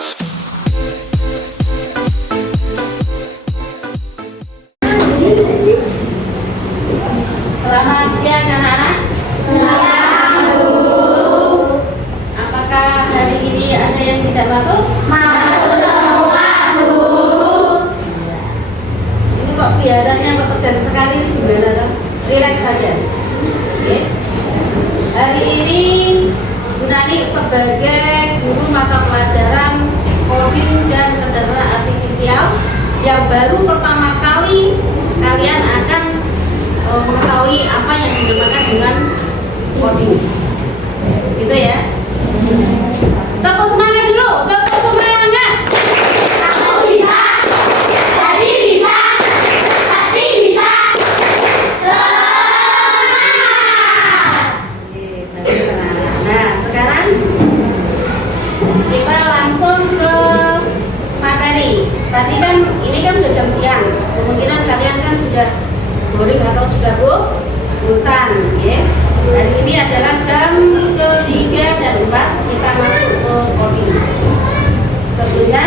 Selamat siang anak-anak. Siang, Bu. Apakah hari ini ada yang tidak masuk? Masuk semua, Bu. Ini kok kelihatannya tegang sekali, gimana kan? Relax saja. Oke. Hari ini Bu Nani sebagai guru mata pelajaran coding dan kecerdasan artifisial yang baru pertama kali kalian akan mengetahui apa yang dinamakan dengan coding. Gitu ya. Tepuk semangat dulu, tepuk semangat. Aku bisa. Jadi bisa. Pasti bisa. Semangat. Nah, sekarang kita langsung ke materi. Tadi kan ini kan udah jam siang. Kemungkinan kalian kan sudah boring atau sudah bosan, ya. Hari ini adalah jam ke-3 dan 4 kita masuk ke coding. Sebelumnya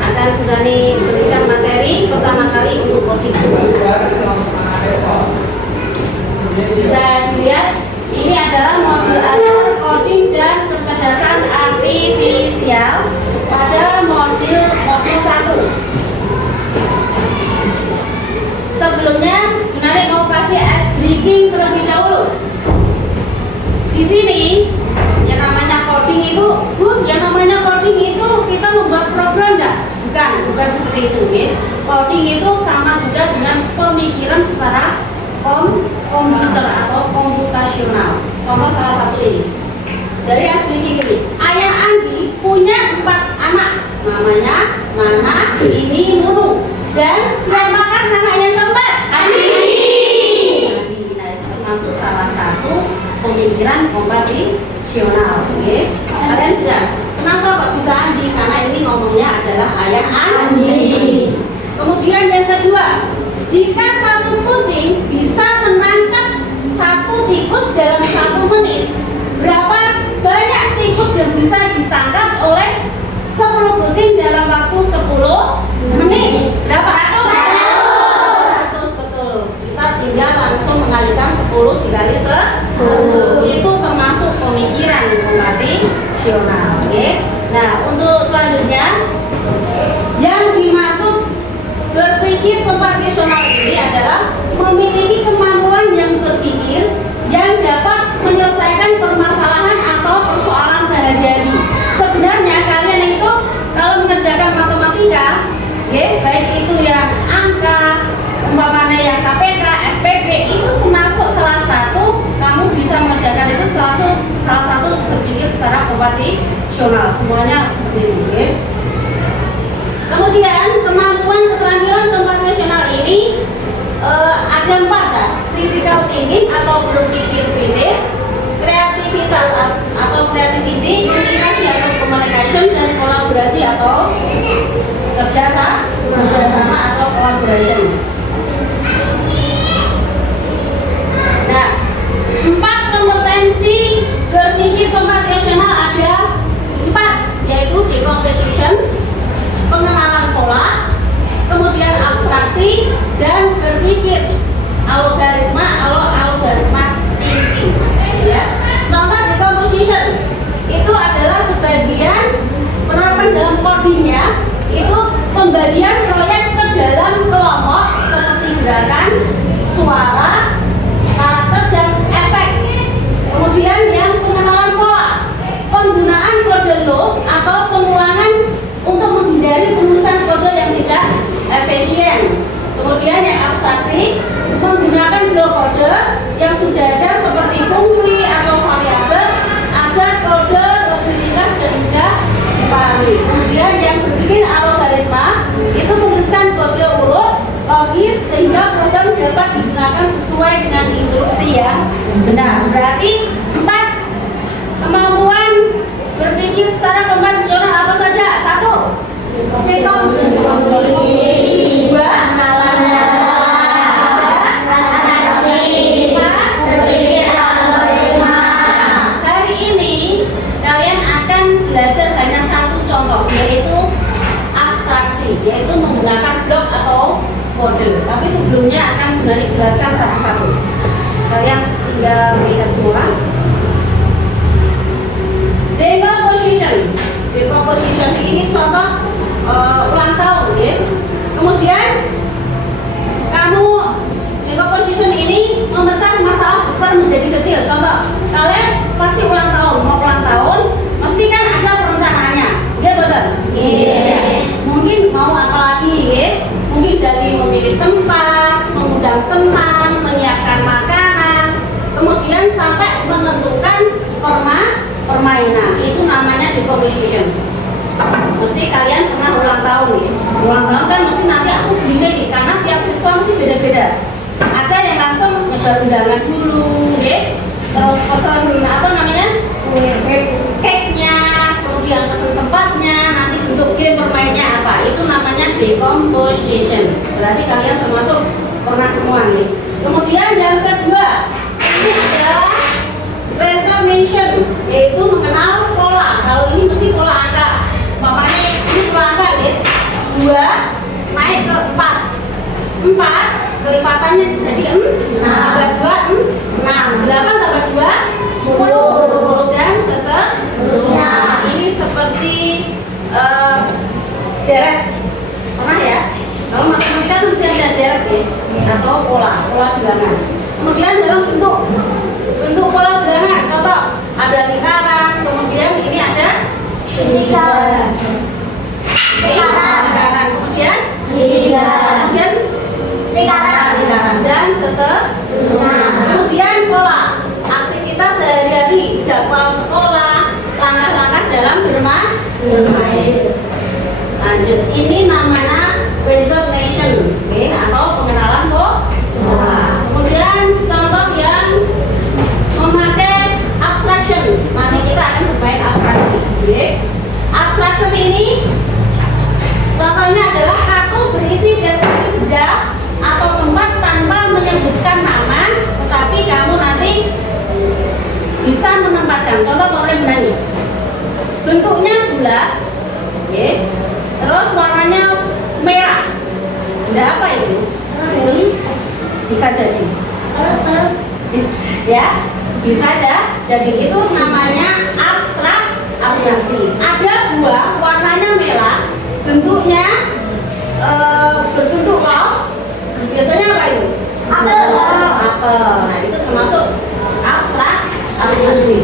akan Bu Nani berikan materi pertama kali untuk coding. Bisa dilihat ini adalah modul ajar coding dan kecerdasan artifisial pada modul 1. Sebelumnya, Bu Nani mau kasih ice breaking terlebih dahulu. Di sini, yang namanya coding itu, Bu, yang namanya coding itu kita membuat program enggak? Bukan seperti itu, ya. Coding itu sama juga dengan pemikiran secara komputer atau komputasional. Contoh salah satu ini. Dari ice breaking ini, Ayah Andi punya 4 anak, namanya Nana, ini Nunu. Dan siapakah anak yang keempat? Adi. Nah, itu termasuk salah satu pemikiran komputasional. Oke. Kalian tidak? Kenapa kok bisa Andi? Karena ini ngomongnya adalah Ayah Andi. Kemudian yang kedua, jika satu kucing bisa menangkap 1 tikus dalam 1 menit, berapa banyak tikus yang bisa ditangkap oleh 10 kucing dalam waktu 10 menit? Berapa? 100. Betul. Kita tinggal langsung mengalihkan 10 dikali 10. Itu termasuk pemikiran komputasional. Oke. Nah, untuk selanjutnya yang dimaksud berpikir komputasional ini adalah memiliki kemampuan yang berpikir yang dapat menyelesaikan permasalahan atau persoalan sehari-hari. Sebenarnya kalian itu kalau mengerjakan matematika, ya, baik itu yang angka, umpamanya yang KPK, FPP, itu termasuk salah satu kamu bisa mengerjakan itu salah satu berpikir secara komputasional. Semuanya seperti itu. Ya. Kemudian keterampilan komputasional ini ada 4 ya. Critical thinking atau berpikir kritis, kreativitas atau creativity, komunikasi atau communication, dan kolaborasi atau kerjasama atau collaboration. Nah, 4 kompetensi berpikir komputasional ada 4, yaitu decomposition, pengenalan pola, kemudian abstraksi, dan berpikir algoritma thinking. Ya. Contoh decomposition itu adalah sebagian penerapan dalam codingnya itu pembagian proyek ke dalam kelompok seperti gerakan, suara, karakter, dan efek. Kemudian yang pengenalan pola, penggunaan kode loop atau pengulangan untuk menghindari penulisan kode yang tidak efisien. Kemudian yang abstraksi, menggunakan blok kode yang sudah ada seperti fungsi atau variabel agar kode lebih Nani jelaskan satu-satu. Kalian tinggal melihat semua. Decomposition. Decomposition ini contoh ulang tahun, ya. Kemudian kamu decomposition ini memecah masalah besar menjadi kecil. Contoh, kalian pasti ulang tahun, mau ulang tahun, mesti kan ada perencanaannya, ya betul? Iya. Mungkin mau apa lagi, ya? Mungkin dari memilih tempat, mengundang teman, menyiapkan makanan, kemudian sampai menentukan permainan. Itu namanya decomposition. Mesti kalian pernah ulang tahun nih. Ulang tahun kan mesti nanti aku beli nih, karena tiap siswa mesti beda-beda. Ada yang langsung nyebar undangan dulu, ya. Terus pesan apa namanya? Cake-nya, kemudian pesan tempatnya, nanti bentuk game permainnya apa. Itu namanya decomposition. Berarti kalian termasuk pernah semua nih. Kemudian yang kedua, ini adalah resummation, yaitu mengenal pola. Kalau ini mesti pola angka. Mamanya ini pola angka, ya. 2 naik ke 4. 4 kelipatannya jadi 6 tambah 2 6. 8 tambah 2 10. Dan seterusnya. Ini seperti deret. Pernah ya? Kalau matematika itu mesti ada deret, ya, atau pola bilangan. Kemudian dalam bentuk pola bilangan, contoh ada lingkaran, kemudian ini ada Lingkaran. lingkaran, kemudian lingkaran dan seterusnya. Kemudian pola aktivitas sehari-hari, jadwal sekolah, langkah-langkah dalam bermain. Lanjut, ini namanya resummation, okay, atau pengenalan pola. Kemudian contoh yang memakai abstraction, nanti kita akan bermain abstraksi. Okay. Abstraction ini contohnya adalah kartu berisi deskripsi benda atau tempat tanpa menyebutkan nama, tetapi kamu nanti bisa menempatkan. Contoh kemarin berani, bentuknya bulat, okay. Terus warnanya merah. Benda apa itu? Bisa jadi, ya, bisa aja. Jadi itu namanya abstraksi. Ada buah warnanya merah, bentuknya berbentuk love. Biasanya apa itu? Apel. Nah, itu termasuk abstraksi.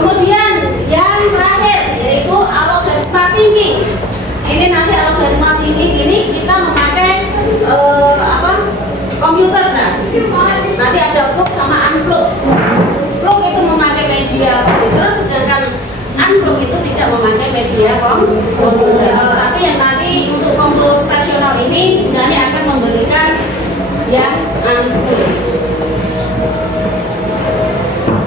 Kemudian yang terakhir yaitu algoritma thinking. Ini nanti algoritma thinking ini kita memakai komputer, kan? Nanti ada plug sama unplug. Plug itu memakai media komputer, sedangkan unplug itu tidak memakai media komputer. Tapi yang nanti untuk komputasional ini nanti akan memberikan yang unplug.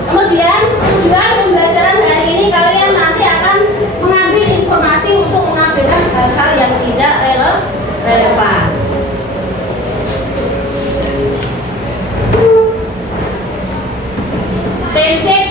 Kemudian tujuan pembelajaran hari ini kalian nanti akan mengambil informasi untuk mengambilkan hal-hal yang tidak relevan. Prinsip,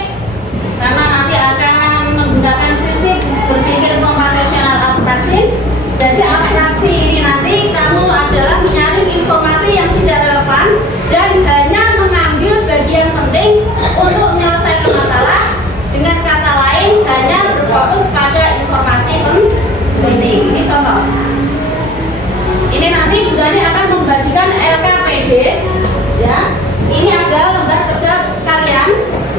karena nanti akan menggunakan prinsip berpikir komputasional abstraksi. Jadi abstraksi ini nanti kamu adalah menyaring informasi yang tidak relevan dan hanya mengambil bagian penting untuk menyelesaikan masalah. Dengan kata lain, hanya berfokus pada informasi penting. Ini contoh. Ini nanti bulannya akan membagikan LKPD, ya. Ini adalah lembar kerja kalian.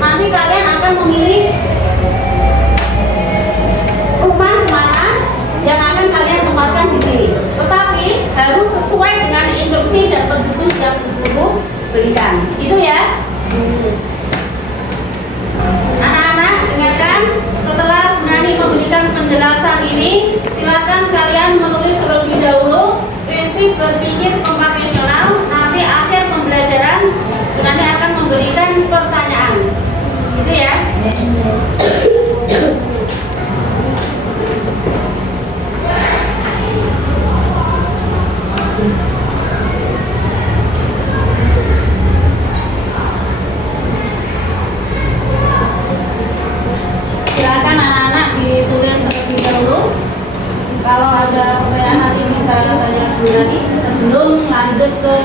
Nanti kalian akan memilih rumah mana yang akan kalian tempatkan di sini. Tetapi harus sesuai dengan instruksi dan petunjuk yang Guru berikan. Itu ya. Anak-anak, dengarkan. Setelah Nani memberikan penjelasan ini, silakan kalian menulis terlebih dahulu prinsip berpikir komputasional. Nanti akhir pembelajaran Nani akan memberikan pertanyaan. Gitu ya. Silakan anak-anak ditulis terlebih dahulu. Kalau ada pertanyaan nanti bisa tanya dulu lagi sebelum lanjut ke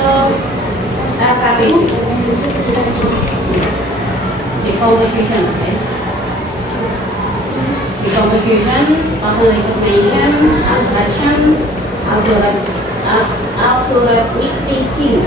AKBP. Decomposition, okay? Decomposition, popular information, abstraction, algorithmic thinking.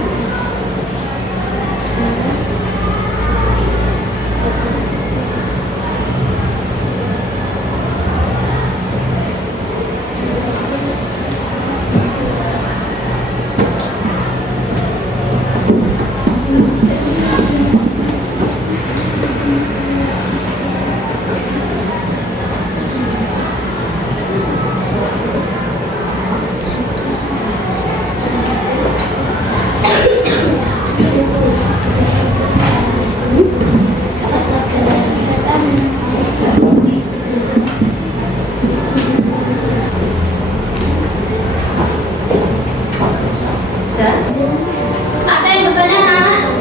Sudah? Ada yang bertanya, anak?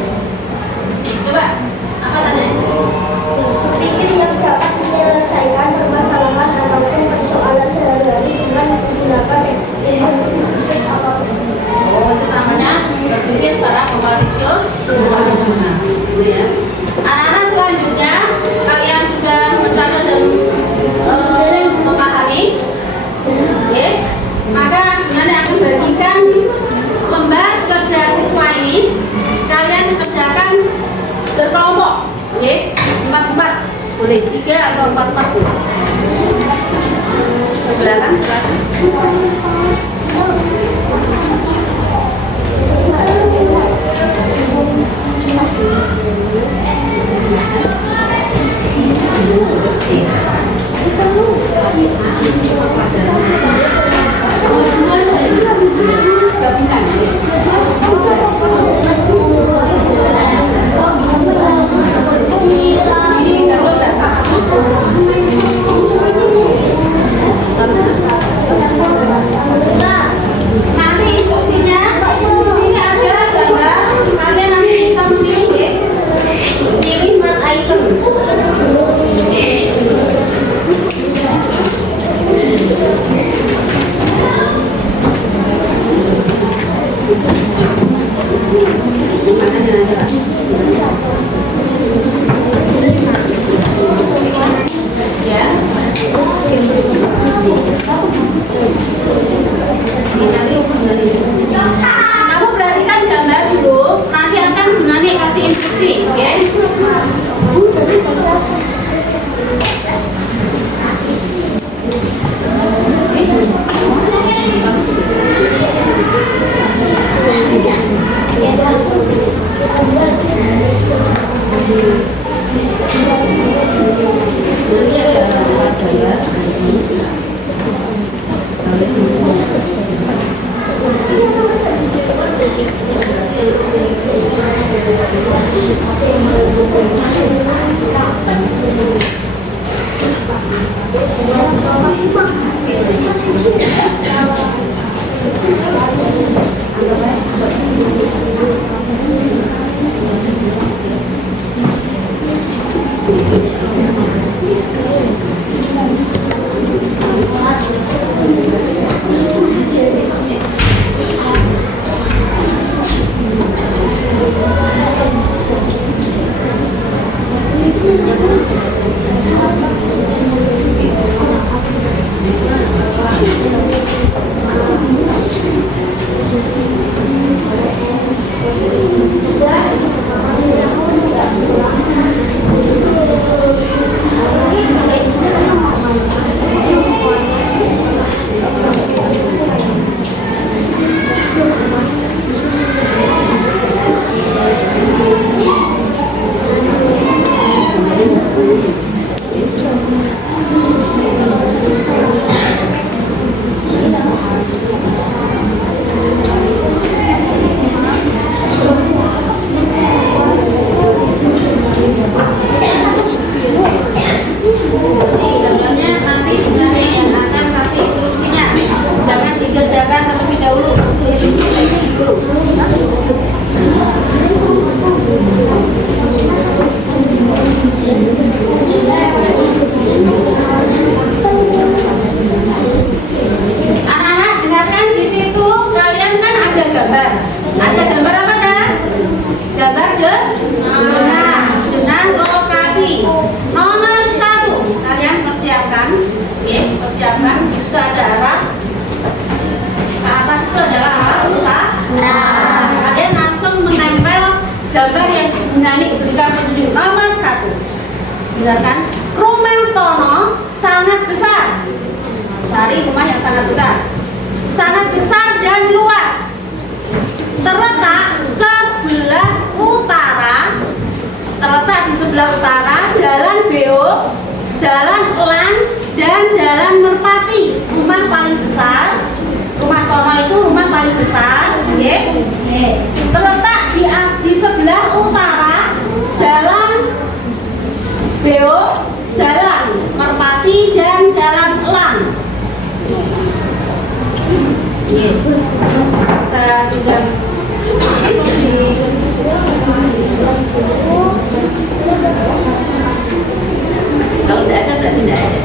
Coba, apa tanya? Berpikir yang dapat menyelesaikan permasalahan ataupun persoalan sehari-hari dengan menggunakan ilmu disiplin apapun. Oh, itu namanya berpikir secara komparasional. Ya. Anak-anak selanjutnya, kalian sudah mencatat dan memahami, oke? Maka nanti aku bagikan lembar kerja siswa ini. Kalian kerjakan berkelompok, oke? 4-4 boleh, 3 atau 4-4 boleh. Keberatan, silakan. Nanti instruksinya di sini ada gambar. Kalian nanti bisa memilih, ya. Pilih smart item. Ya. Kamu perhatikan gambar dulu, nanti akan gunanya kasih instruksi, oke? kan di situ ada arah ke atas itu adalah arah utara. Kalian langsung menempel gambar yang Nani berikan petunjuk nomor 1. Misalkan rumah Tono sangat besar. Cari rumah yang sangat besar. Sangat besar dan luas. Terletak sebelah utara. Terletak di sebelah utara Jalan Beo, Jalan Elang, dan Jalan Merpati. Rumah paling besar. Rumah Tono itu rumah paling besar. Terletak di sebelah utara Jalan Beo, Jalan Merpati, dan Jalan Elang. Saya pinjam. Kalau tidak ada berarti tidak ada.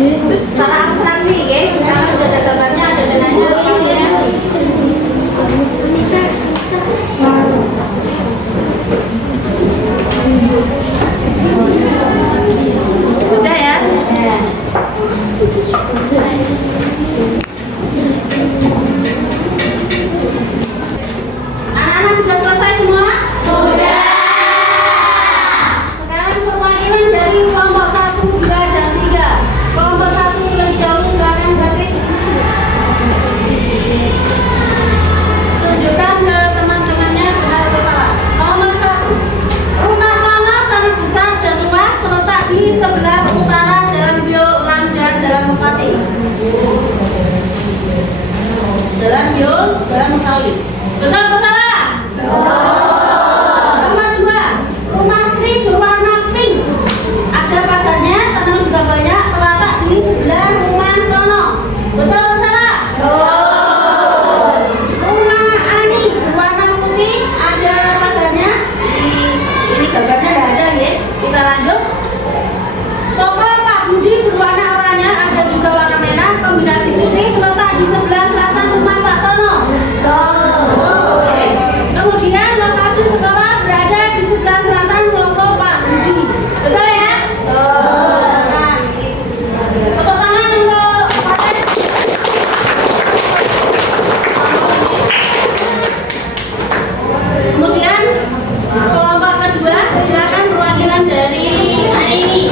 Secara abstraksi, ya. Misalnya sudah ada gambarnya, ada dananya, lokasinya. Sudah ya? Anak-anak sudah selesai semua? Sudah. Sekarang perwakilan dari kelompok 1, 2, dan 3. Kelompok 1 lebih dahulu silakan Patrick. Tunjukkan ke teman-temannya benar atau salah. Nomor 1. Rumah tanah sangat besar dan luas terletak di sebelah utara Jalan Biolang dan Jalan Bupati. Jalan Biol, Jalan Betawi. Betul atau salah? Nomor 2. Rumah Sri berwarna pink. Ada pagarnya, tanaman juga banyak, terletak di sebelah rumah Tono. Betul atau salah? Rumah Ani berwarna putih, ada pagarnya. Ini gambarnya nggak ada ya. Kita lanjut. Toko Pak Budi berwarna oranye, ada juga warna merah, kombinasi putih, terletak di sebelah selatan rumah Pak Tono. Oke. Kemudian lokasi sekolah berada di sebelah selatan toko Pak Budi. Betul ya? Silakan. Tepuk tangan untuk Patrick. Kemudian kelompok kedua, silakan perwakilan dari Aini.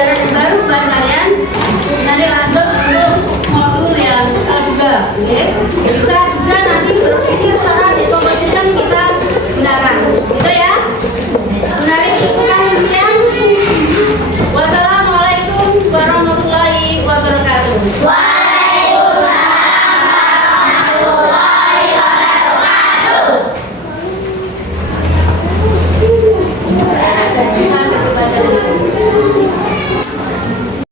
pembelajaran yang baru buat kalian. Nanti lanjut untuk modul yang kedua, oke?